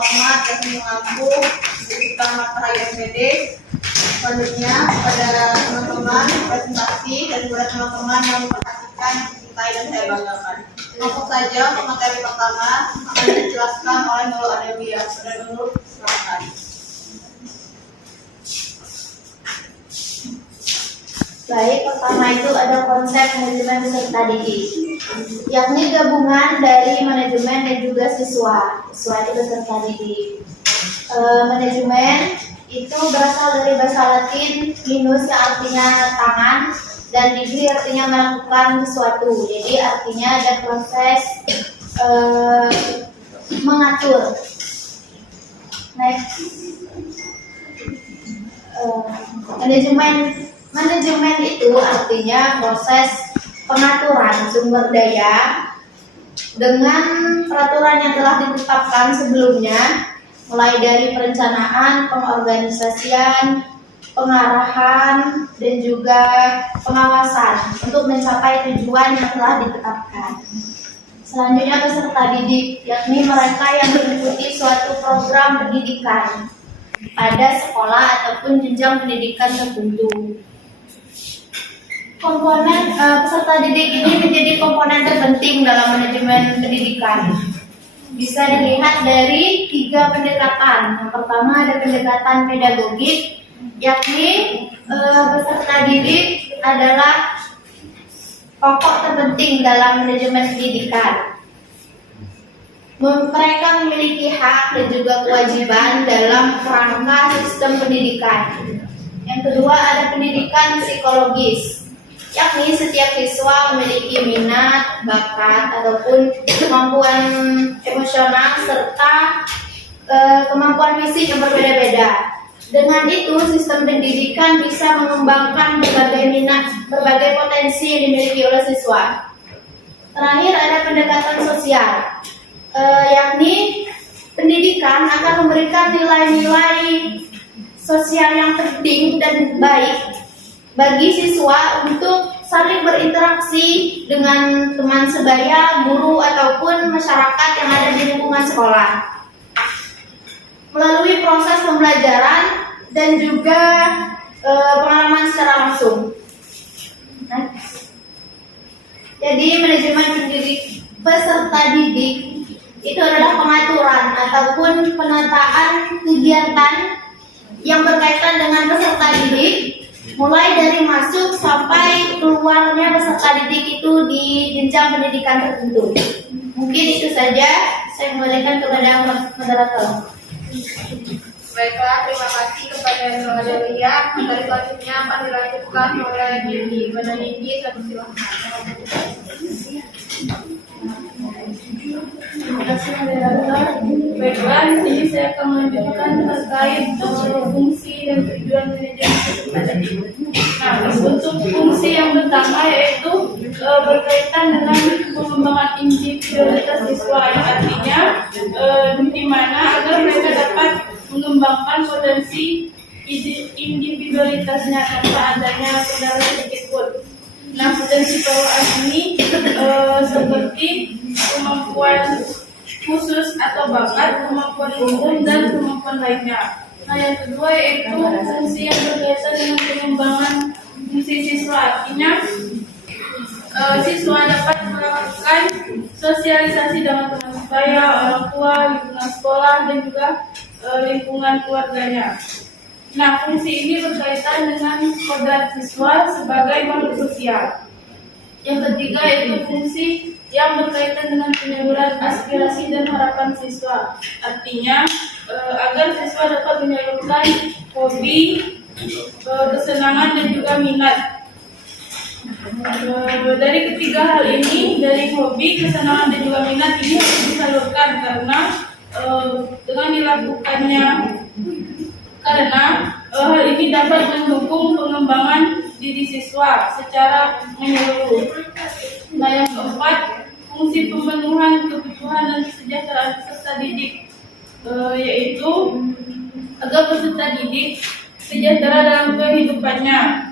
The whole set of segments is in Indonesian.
hormat dan mengaku Dr. Matahari SPD. Selanjutnya pada teman-teman presentasi dan kepada teman-teman yang memperhatikan, mencintai dan saya banggakan. Langsung saja untuk materi pertama akan dijelaskan oleh Nurul Adawiyah. Pada Nurul, silakan. Baik, pertama itu ada konsep manajemen peserta didik, yakni gabungan dari manajemen dan juga siswa. Siswa itu peserta didik. Manajemen itu berasal dari bahasa Latin minus yang artinya tangan dan didi artinya melakukan sesuatu. Jadi artinya ada proses mengatur. Next, Manajemen itu artinya proses pengaturan sumber daya dengan peraturan yang telah ditetapkan sebelumnya, mulai dari perencanaan, pengorganisasian, pengarahan, dan juga pengawasan untuk mencapai tujuan yang telah ditetapkan. Selanjutnya peserta didik, yakni mereka yang mengikuti suatu program pendidikan pada sekolah ataupun jenjang pendidikan tertentu. Komponen peserta didik ini menjadi komponen terpenting dalam manajemen pendidikan. Bisa dilihat dari 3 pendekatan. Yang pertama ada pendekatan pedagogik, yakni peserta didik adalah pokok terpenting dalam manajemen pendidikan. Mereka memiliki hak dan juga kewajiban dalam kerangka sistem pendidikan. Yang kedua ada pendidikan psikologis, yakni setiap siswa memiliki minat, bakat, ataupun kemampuan emosional serta kemampuan fisik yang berbeda-beda. Dengan itu, sistem pendidikan bisa mengembangkan berbagai minat, berbagai potensi yang dimiliki oleh siswa. Terakhir ada pendekatan sosial, yakni pendidikan akan memberikan nilai-nilai sosial yang penting dan baik bagi siswa untuk saling berinteraksi dengan teman sebaya, guru, ataupun masyarakat yang ada di lingkungan sekolah melalui proses pembelajaran dan juga pengalaman secara langsung. Jadi manajemen peserta didik itu adalah pengaturan ataupun penataan kegiatan yang berkaitan dengan peserta didik, mulai dari masuk sampai keluarnya peserta didik itu di jenjang pendidikan tertentu. Mungkin itu saja, saya kembalikan kepada moderator. Baiklah, terima kasih kepada Nurul Adawiyah. Materi selanjutnya akan dilanjutkan oleh Nindi. Pada Nindi, saya persilahkan. Terima kasih moderator. Baiklah, di sini saya akan melanjutkan terkait fungsi dan tujuan manajemen peserta didik. Nah, untuk fungsi yang pertama yaitu berkaitan dengan pengembangan individualitas siswa, yang artinya di mana agar mereka dapat mengembangkan potensi individualitasnya tanpa adanya kendala sedikit pun. Nah, potensi bawaan ini seperti kemampuan khusus atau bakat, kemampuan umum, dan kemampuan lainnya. Nah, yang kedua yaitu fungsi yang berkaitan dengan pengembangan fungsi siswa, artinya siswa dapat melakukan sosialisasi dengan teman sebaya, orang tua, lingkungan sekolah, dan juga lingkungan keluarganya. Nah, fungsi ini berkaitan dengan kodrat siswa sebagai makhluk sosial. Yang ketiga yaitu fungsi yang berkaitan dengan penyaluran aspirasi dan harapan siswa. Artinya agar siswa dapat menyalurkan hobi, kesenangan, dan juga minat. Dari ketiga hal ini, dari hobi, kesenangan, dan juga minat ini harus disalurkan karena dengan dilakukannya hal ini dapat mendukung pengembangan diri siswa secara menyeluruh. Nah, yang keempat, fungsi pemenuhan kebutuhan dan kesejahteraan peserta didik, yaitu agar peserta didik sejahtera dalam kehidupannya.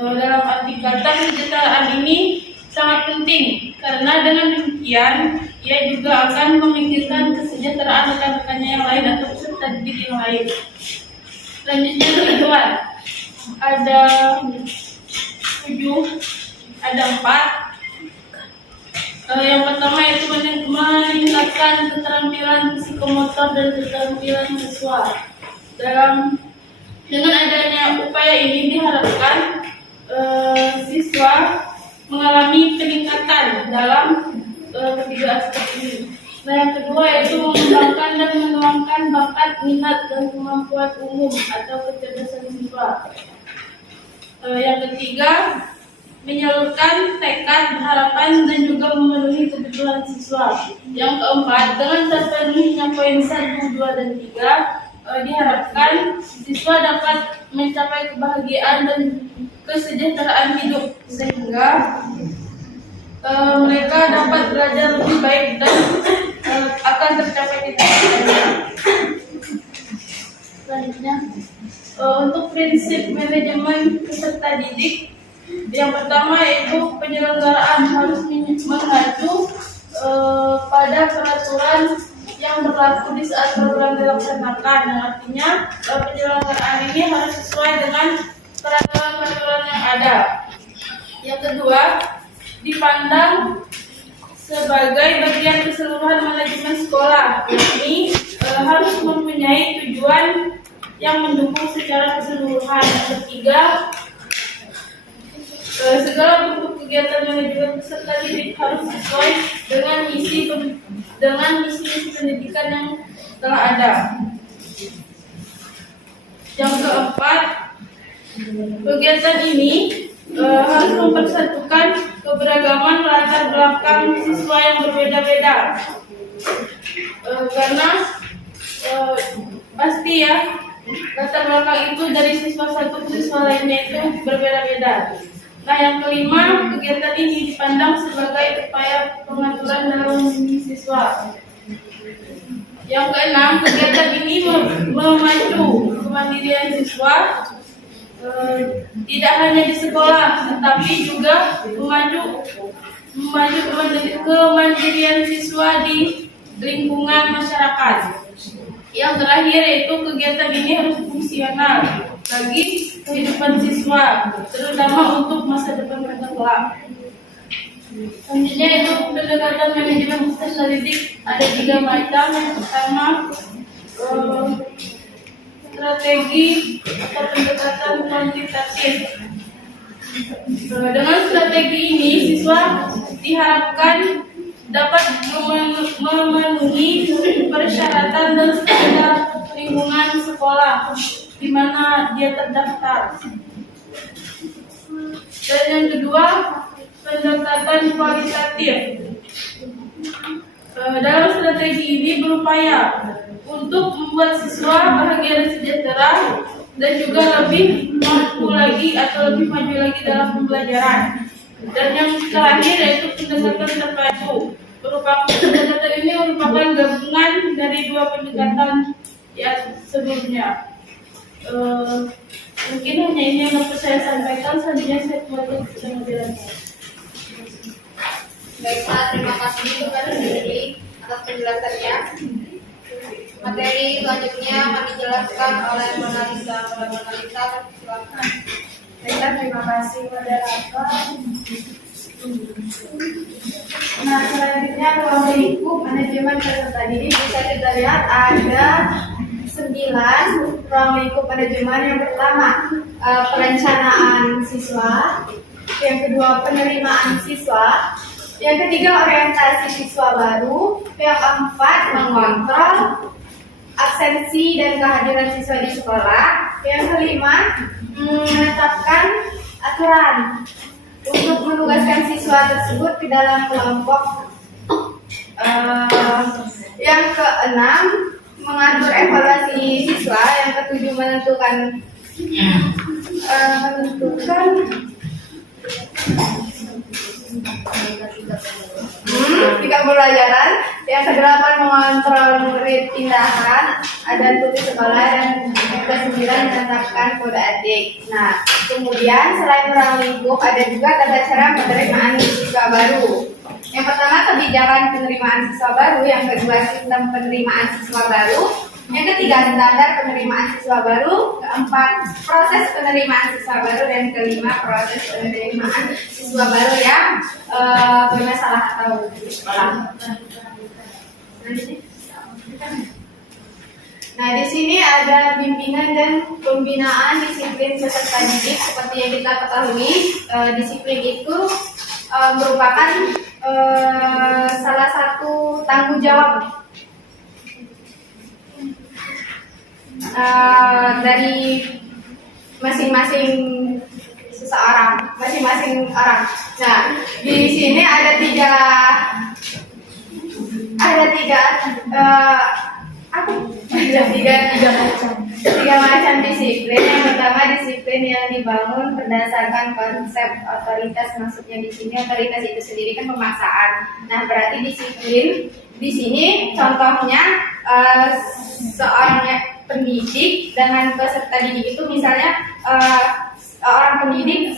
Dalam arti kata, kesejahteraan ini sangat penting karena dengan demikian Ia juga akan memikirkan kesejahteraan rekan-rekannya yang lain atau peserta didik yang lain. Selanjutnya tujuan. Ada 7, ada 4. Yang pertama yaitu meningkatkan keterampilan psikomotor dan keterampilan siswa. Dengan adanya upaya ini diharapkan siswa mengalami peningkatan dalam ketiga aspek ini. Nah, yang kedua yaitu mengembangkan dan menuangkan bakat, minat, dan kemampuan umum atau kecerdasan siswa. Yang ketiga, menyalurkan tekad, harapan, dan juga memenuhi kebutuhan siswa. Yang keempat, dengan terpenuhinya poin 1, 2, dan 3, diharapkan siswa dapat mencapai kebahagiaan dan kesejahteraan hidup sehingga mereka dapat belajar lebih baik dan akan tercapai titik-titiknya. Selanjutnya, untuk prinsip manajemen peserta didik, yang pertama yaitu penyelenggaraan harus mengacu pada peraturan yang berlaku di saat program dilaksanakan. Yang artinya penyelenggaraan ini harus sesuai dengan peraturan-peraturan yang ada. Yang kedua, dipandang sebagai bagian keseluruhan manajemen sekolah, yakni harus mempunyai tujuan yang mendukung secara keseluruhan. Yang ketiga, segala bentuk kegiatan manajemen peserta didik harus sesuai dengan misi pendidikan yang telah ada. Yang keempat, kegiatan ini harus mempersatukan keberagaman latar belakang siswa yang berbeda-beda, karena pasti ya latar belakang itu dari siswa satu ke siswa lainnya itu berbeda-beda. Nah, yang kelima, kegiatan ini dipandang sebagai upaya pengaturan dalam siswa. Yang keenam, kegiatan ini memacu kemandirian siswa, tidak hanya di sekolah, tetapi juga memacu kemandirian siswa di lingkungan masyarakat. Yang terakhir yaitu kegiatan ini harus fungsional bagi kehidupan siswa, terutama untuk masa depan mereka kelak. Selanjutnya itu pendekatan manajemen peserta didik ada 3 macam. Yang pertama, strategi atau pendekatan kuantitatif. Dengan strategi ini siswa diharapkan dapat memenuhi persyaratan dan standar lingkungan sekolah di mana dia terdaftar. Dan yang kedua, pendekatan kualitatif. Dalam strategi ini berupaya untuk membuat siswa bahagia dan sejahtera dan juga lebih mampu lagi atau lebih maju lagi dalam pembelajaran. Dan yang terakhir yaitu pendekatan terpadu. Pendekatan ini merupakan gabungan dari 2 pendekatan yang sebelumnya. Mungkin hanya ini yang dapat saya sampaikan. Selanjutnya saya kembali ke penjelasan. Baiklah, terima kasih kepada Diri atas penjelasannya. Materi selanjutnya kami jelaskan oleh Monalisa. Silakan. Baiklah, terima kasih moderator. Nah, selanjutnya ruang lingkup manajemen peserta didik. Bisa kita lihat ada 9 ruang lingkup manajemen. Yang pertama, perencanaan siswa. Yang kedua, penerimaan siswa. Yang ketiga, orientasi siswa baru. Yang keempat, mengontrol absensi dan kehadiran siswa di sekolah. Yang kelima, menetapkan aturan untuk menugaskan siswa tersebut di dalam kelompok. Yang keenam, mengatur evaluasi siswa. Yang ketujuh, menentukan tiga pembelajaran. Yang kedelapan mengontrol murid tindakan dan tugas sekolah, dan yang kesembilan menetapkan kode etik. Nah, kemudian selain ruang lingkup ada juga tata cara penerimaan siswa baru. Yang pertama kebijakan penerimaan siswa baru, yang kedua sistem penerimaan siswa baru, yang ketiga standar penerimaan siswa baru, keempat proses penerimaan siswa baru, dan kelima proses penerimaan siswa baru yang bermasalah atau di sekolah. Nah, di sini ada bimbingan dan pembinaan disiplin peserta didik. Seperti yang kita ketahui, disiplin itu merupakan salah satu tanggung jawab dari masing-masing seseorang, masing-masing orang. Nah, di sini ada tiga macam disiplin. Yang pertama disiplin yang dibangun berdasarkan konsep otoritas. Maksudnya di sini otoritas itu sendiri kan pemaksaan. Nah, berarti disiplin di sini contohnya seorang pendidik dengan peserta didik itu, misalnya orang pendidik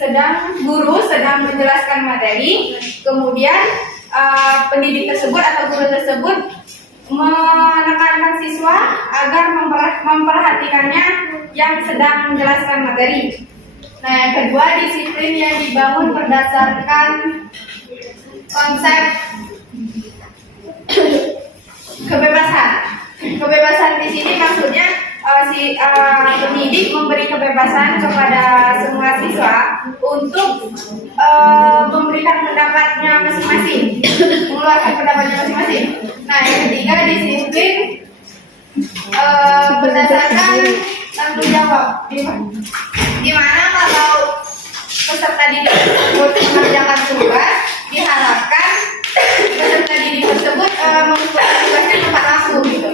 guru sedang menjelaskan materi, kemudian pendidik tersebut atau guru tersebut menekankan siswa agar memperhatikannya yang sedang menjelaskan materi. Nah, yang kedua disiplin yang dibangun berdasarkan konsep kebebasan. Kebebasan di sini maksudnya si pendidik memberi kebebasan kepada semua siswa untuk memberikan pendapatnya masing-masing, mengeluarkan pendapatnya masing-masing. Nah, yang ketiga disiplin berdasarkan tanggung jawab, di mana kalau peserta didik tersebut mengerjakan tugas, diharapkan peserta didik tersebut melakukan tugasnya tepat waktu gitu.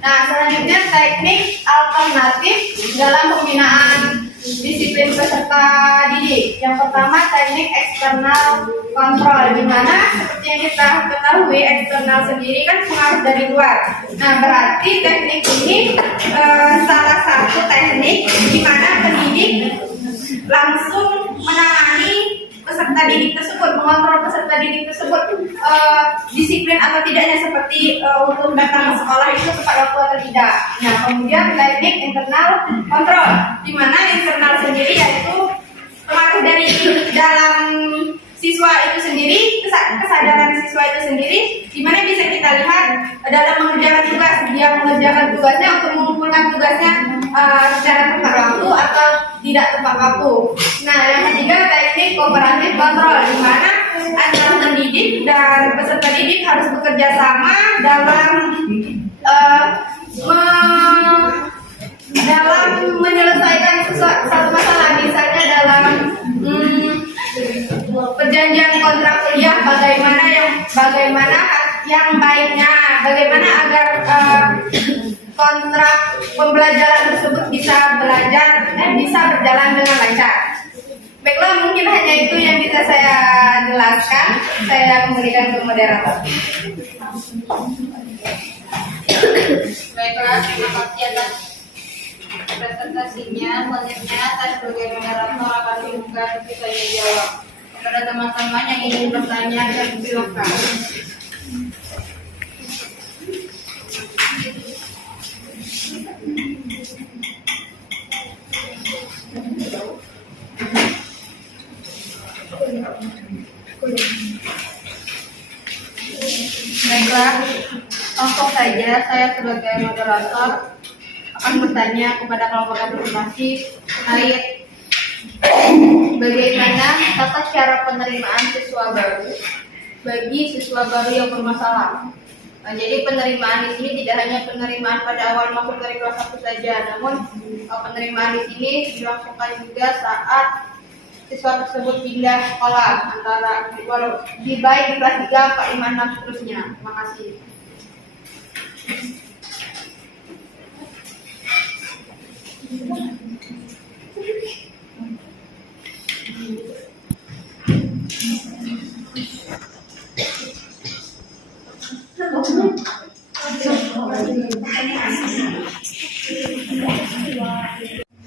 Nah, selanjutnya teknik alternatif dalam pembinaan disiplin peserta didik. Yang pertama teknik eksternal kontrol, di mana seperti yang kita ketahui eksternal sendiri kan pengaruh dari luar. Nah, berarti teknik ini salah satu teknik di mana pendidik langsung menangani peserta didik tersebut, mengontrol peserta didik tersebut disiplin atau tidaknya, seperti untuk datang ke sekolah itu tepat waktu atau tidak. Nah, kemudian teknik internal kontrol, di mana internal sendiri yaitu pengaruh dari dalam siswa itu sendiri, kesadaran siswa itu sendiri, di mana bisa kita lihat dalam mengerjakan tugas, dia mengerjakan tugasnya untuk mengumpulkan tugasnya secara tepat waktu atau tidak tepat waktu. Nah, yang ketiga teknik kooperatif kontrol, di mana antara pendidik dan peserta didik harus bekerja sama dalam menyelesaikan satu masalah, misalnya dalam perjanjian kontrak kuliah, bagaimana yang baiknya, bagaimana agar kontrak pembelajaran tersebut bisa berjalan dengan lancar. Baiklah, mungkin hanya itu yang bisa saya jelaskan. Saya kembalikan ke moderator. Baiklah, terima kasih atas presentasinya. Selanjutnya saya sebagai moderator akan membuka sesi tanya jawab. Kepada teman-teman yang ingin bertanya, silakan. Baiklah, langsung saja saya sebagai moderator akan bertanya kepada kelompok representasi terkait bagaimana tata cara penerimaan siswa baru bagi siswa baru yang bermasalah. Nah, jadi penerimaan di sini tidak hanya penerimaan pada awal masuk dari kelas 1 saja, namun penerimaan di sini dilangsungkan juga saat siswa tersebut pindah sekolah, antara di baik di kelas 3, 4, 5, 6 seterusnya. Terima kasih.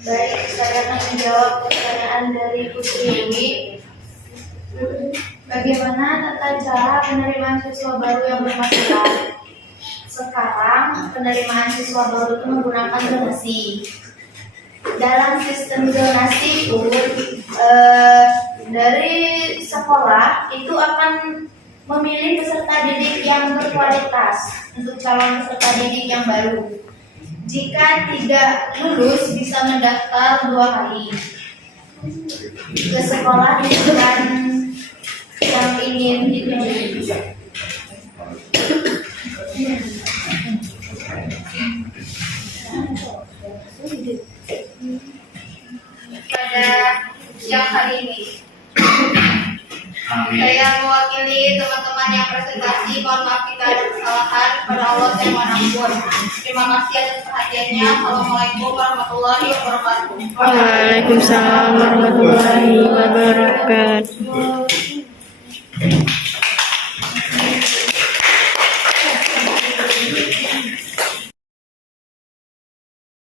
Baik, saya akan menjawab pertanyaan dari Putri Dewi. Bagaimana tata cara penerimaan siswa baru yang bermasalah? Sekarang penerimaan siswa baru itu menggunakan zonasi. Dalam sistem zonasi pun dari sekolah itu akan memilih peserta didik yang berkualitas untuk calon peserta didik yang baru. Jika tidak lulus bisa mendaftar 2 kali ke sekolah didikan yang ingin ditunjuk. Pada siang hari ini saya mewakili teman-teman yang presentasi. Mohon maaf jika ada kesalahan. Pada Allah saya mohon ampun. Terima kasih atas perhatiannya. Assalamualaikum warahmatullahi wabarakatuh. Waalaikumsalam warahmatullahi wabarakatuh.